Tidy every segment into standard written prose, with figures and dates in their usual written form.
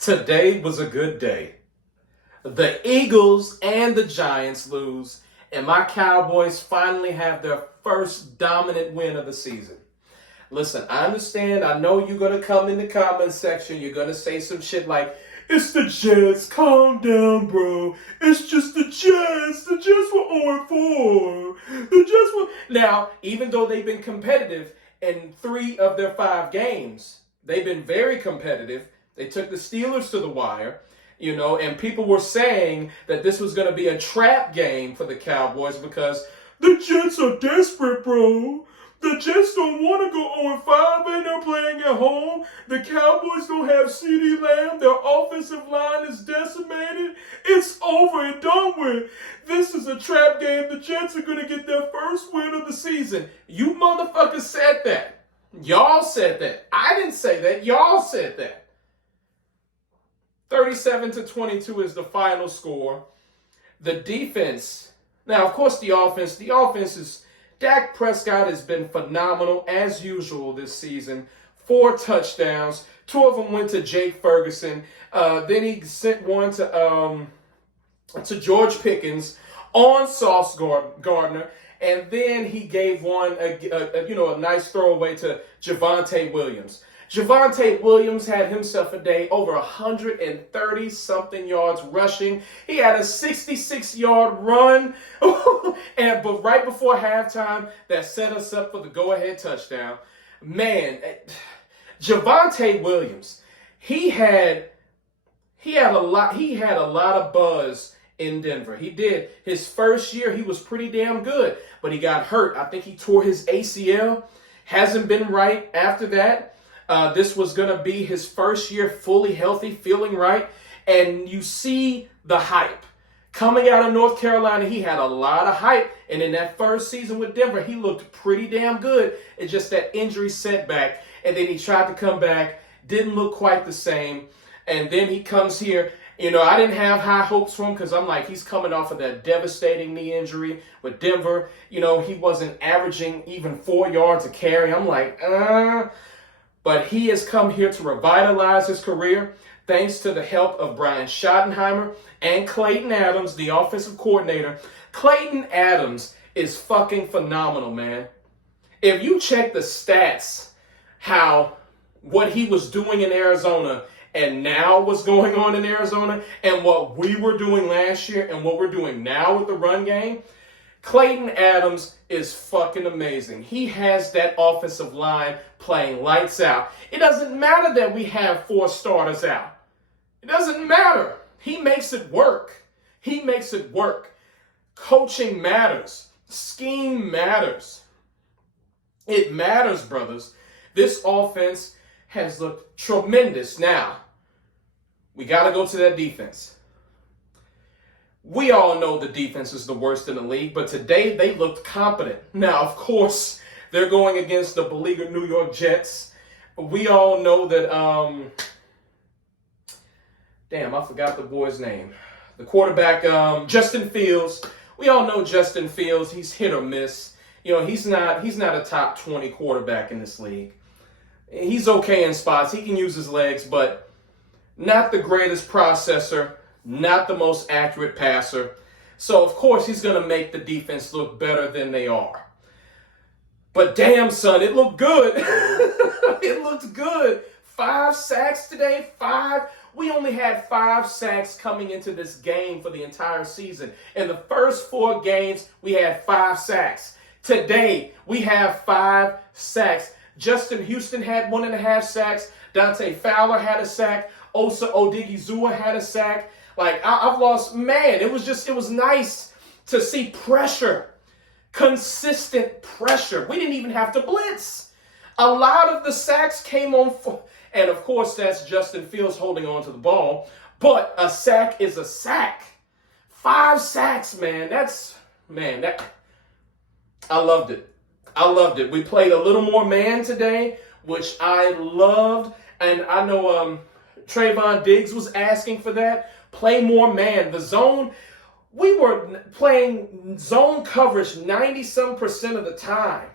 Today was a good day. The Eagles and the Giants lose, and my Cowboys finally have their first dominant win of the season. Listen, I understand. I know you're going to come in the comment section. You're going to say some shit like, it's the Jets. Calm down, bro. It's just the Jets. The Jets were 0-4. The Jets were... Now, even though they've been competitive in 3 of their 5 games, they've been very competitive. They took the Steelers to the wire, and people were saying that this was going to be a trap game for the Cowboys because the Jets are desperate, bro. The Jets don't want to go 0-5 and they're playing at home. The Cowboys don't have CeeDee Lamb. Their offensive line is decimated. It's over and done with. This is a trap game. The Jets are going to get their first win of the season. You motherfuckers said that. Y'all said that. I didn't say that. Y'all said that. 37-22 is the final score. The defense. Now, of course, the offense is... Dak Prescott has been phenomenal as usual this season. 4 touchdowns. 2 of them went to Jake Ferguson. Then he sent one to George Pickens on Sauce Gardner. And then he gave one, a nice throwaway to Javonte Williams. Javonte Williams had himself a day over 130-something yards rushing. He had a 66-yard run. But right before halftime, that set us up for the go-ahead touchdown. Man, Javonte Williams, he had a lot of buzz in Denver. He did. His first year, he was pretty damn good, but he got hurt. I think he tore his ACL. Hasn't been right after that. This was going to be his first year fully healthy, feeling right. And you see the hype. Coming out of North Carolina, he had a lot of hype. And in that first season with Denver, he looked pretty damn good. It's just that injury setback. And then he tried to come back. Didn't look quite the same. And then he comes here. I didn't have high hopes for him because I'm like, he's coming off of that devastating knee injury with Denver. He wasn't averaging even 4 yards a carry. I'm like, But he has come here to revitalize his career thanks to the help of Brian Schottenheimer and Clayton Adams, the offensive coordinator. Clayton Adams is fucking phenomenal, man. If you check the stats, what he was doing in Arizona and now what's going on in Arizona and what we were doing last year and what we're doing now with the run game, Clayton Adams is fucking amazing. He has that offensive line playing lights out. It doesn't matter that we have 4 starters out. It doesn't matter. He makes it work. He makes it work. Coaching matters. Scheme matters. It matters, brothers. This offense has looked tremendous. Now, we got to go to that defense. We all know the defense is the worst in the league, but today they looked competent. Now, of course, they're going against the beleaguered New York Jets. We all know that, I forgot the boy's name. The quarterback, Justin Fields. We all know Justin Fields. He's hit or miss. He's not a top 20 quarterback in this league. He's okay in spots. He can use his legs, but not the greatest processor. Not the most accurate passer. So, of course, he's going to make the defense look better than they are. But damn, son, it looked good. It looked good. 5 sacks today, 5. We only had 5 sacks coming into this game for the entire season. In the first 4 games, we had 5 sacks. Today, we have 5 sacks. Justin Houston had 1.5 sacks. Dante Fowler had a sack. Osa Odigizua had a sack. I've lost, man, it was nice to see pressure, consistent pressure. We didn't even have to blitz. A lot of the sacks came on, and of course, that's Justin Fields holding on to the ball, but a sack is a sack. 5 sacks, man, I loved it. I loved it. We played a little more man today, which I loved, and I know Trayvon Diggs was asking for that. Play more man. The zone, we were playing zone coverage 90-some% of the time.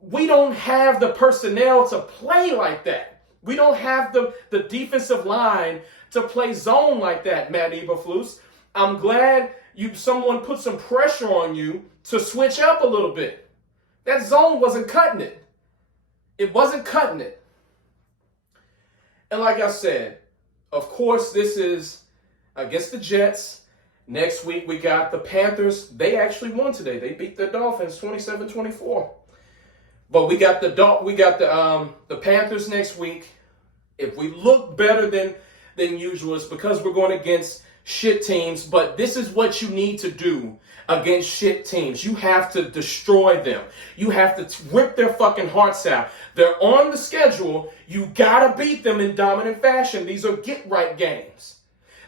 We don't have the personnel to play like that. We don't have the defensive line to play zone like that, Matt Eberflus. I'm glad someone put some pressure on you to switch up a little bit. That zone wasn't cutting it. It wasn't cutting it. And like I said, of course, this is against the Jets. Next week, we got the Panthers. They actually won today. They beat the Dolphins 27-24. But we got the Panthers next week. If we look better than usual, it's because we're going against shit teams. But this is what you need to do against shit teams. You have to destroy them. You have to rip their fucking hearts out. They're on the schedule. You gotta beat them in dominant fashion. These are get-right games.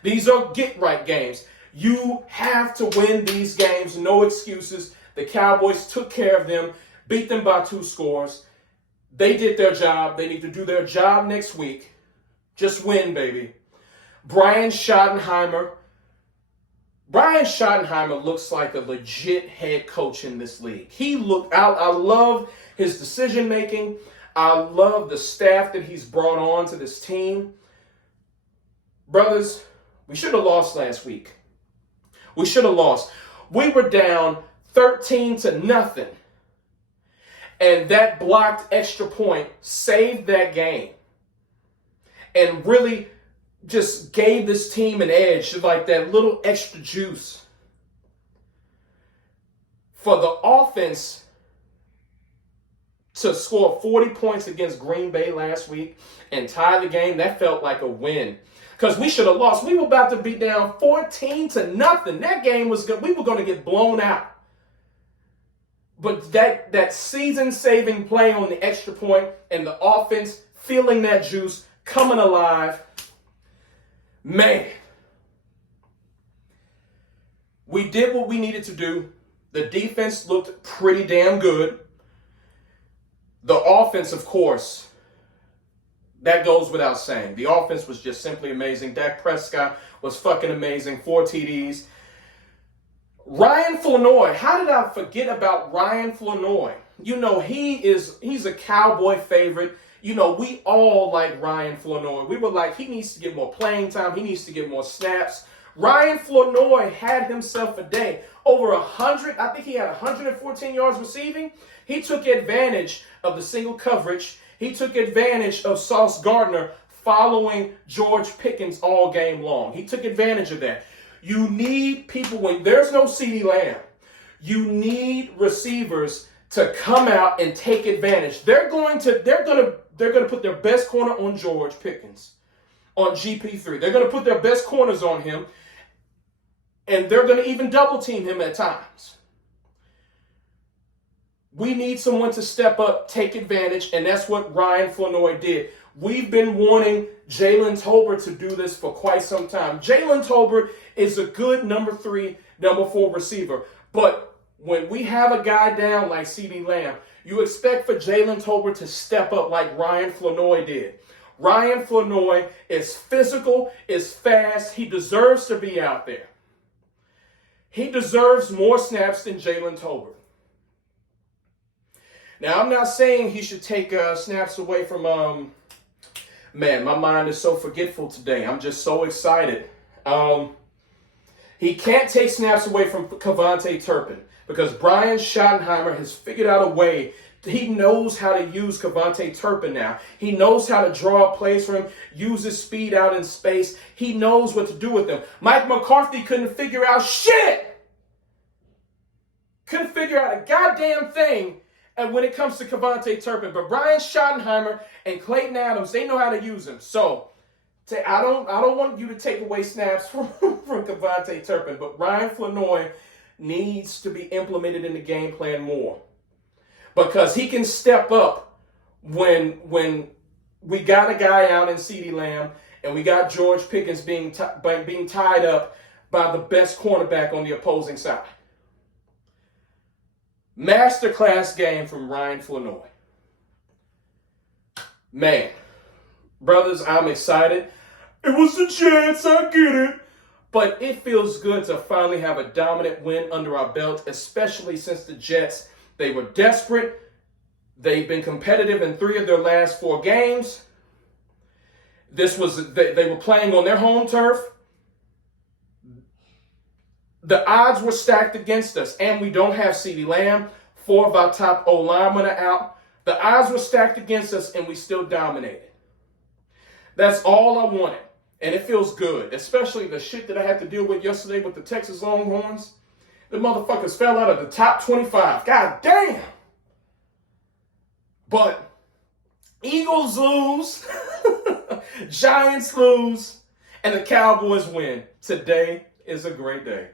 These are get-right games. You have to win these games. No excuses. The Cowboys took care of them. Beat them by 2 scores. They did their job. They need to do their job next week. Just win, baby. Brian Schottenheimer looks like a legit head coach in this league. I love his decision making. I love the staff that he's brought on to this team. Brothers, we should have lost last week. We should have lost. We were down 13-0. And that blocked extra point saved that game and really just gave this team an edge, like that little extra juice. For the offense to score 40 points against Green Bay last week and tie the game, that felt like a win. Because we should have lost. We were about to be down 14-0. That game was good. We were going to get blown out. But that season-saving play on the extra point and the offense feeling that juice, coming alive, man. We did what we needed to do. The defense looked pretty damn good. The offense, of course, that goes without saying. The offense was just simply amazing. Dak Prescott was fucking amazing. 4 TDs. Ryan Flournoy. How did I forget about Ryan Flournoy? You know, he's a Cowboy favorite. You know, we all like Ryan Flournoy. We were like, he needs to get more playing time. He needs to get more snaps. Ryan Flournoy had himself a day. Over 100, I think he had 114 yards receiving. He took advantage of the single coverage. He took advantage of Sauce Gardner following George Pickens all game long. He took advantage of that. You need people, when there's no CeeDee Lamb, you need receivers to come out and take advantage. They're going to put their best corner on George Pickens, on GP3. They're going to put their best corners on him, and they're going to even double team him at times. We need someone to step up, take advantage, and that's what Ryan Flournoy did. We've been wanting Jalen Tolbert to do this for quite some time. Jalen Tolbert is a good number 3, number 4 receiver. But when we have a guy down like CeeDee Lamb, you expect for Jalen Tolbert to step up like Ryan Flournoy did. Ryan Flournoy is physical, is fast. He deserves to be out there. He deserves more snaps than Jalen Tolbert. Now, I'm not saying he should take snaps away from, man, my mind is so forgetful today. I'm just so excited. He can't take snaps away from Kevontae Turpin because Brian Schottenheimer has figured out a way. He knows how to use Kevontae Turpin now. He knows how to draw up plays for him, use his speed out in space. He knows what to do with them. Mike McCarthy couldn't figure out shit. Couldn't figure out a goddamn thing. And when it comes to Kevontae Turpin, but Brian Schottenheimer and Clayton Adams, they know how to use him. So I don't want you to take away snaps from Kevontae Turpin, but Ryan Flournoy needs to be implemented in the game plan more because he can step up when we got a guy out in CeeDee Lamb and we got George Pickens being tied up by the best cornerback on the opposing side. Masterclass game from Ryan Flournoy. Man, brothers, I'm excited. It was a chance, I get it. But it feels good to finally have a dominant win under our belt, especially since the Jets, they were desperate. They've been competitive in 3 of their last 4 games. They were playing on their home turf. The odds were stacked against us, and we don't have CeeDee Lamb. 4 of our top O-linemen are out. The odds were stacked against us, and we still dominated. That's all I wanted, and it feels good, especially the shit that I had to deal with yesterday with the Texas Longhorns. The motherfuckers fell out of the top 25. God damn! But Eagles lose, Giants lose, and the Cowboys win. Today is a great day.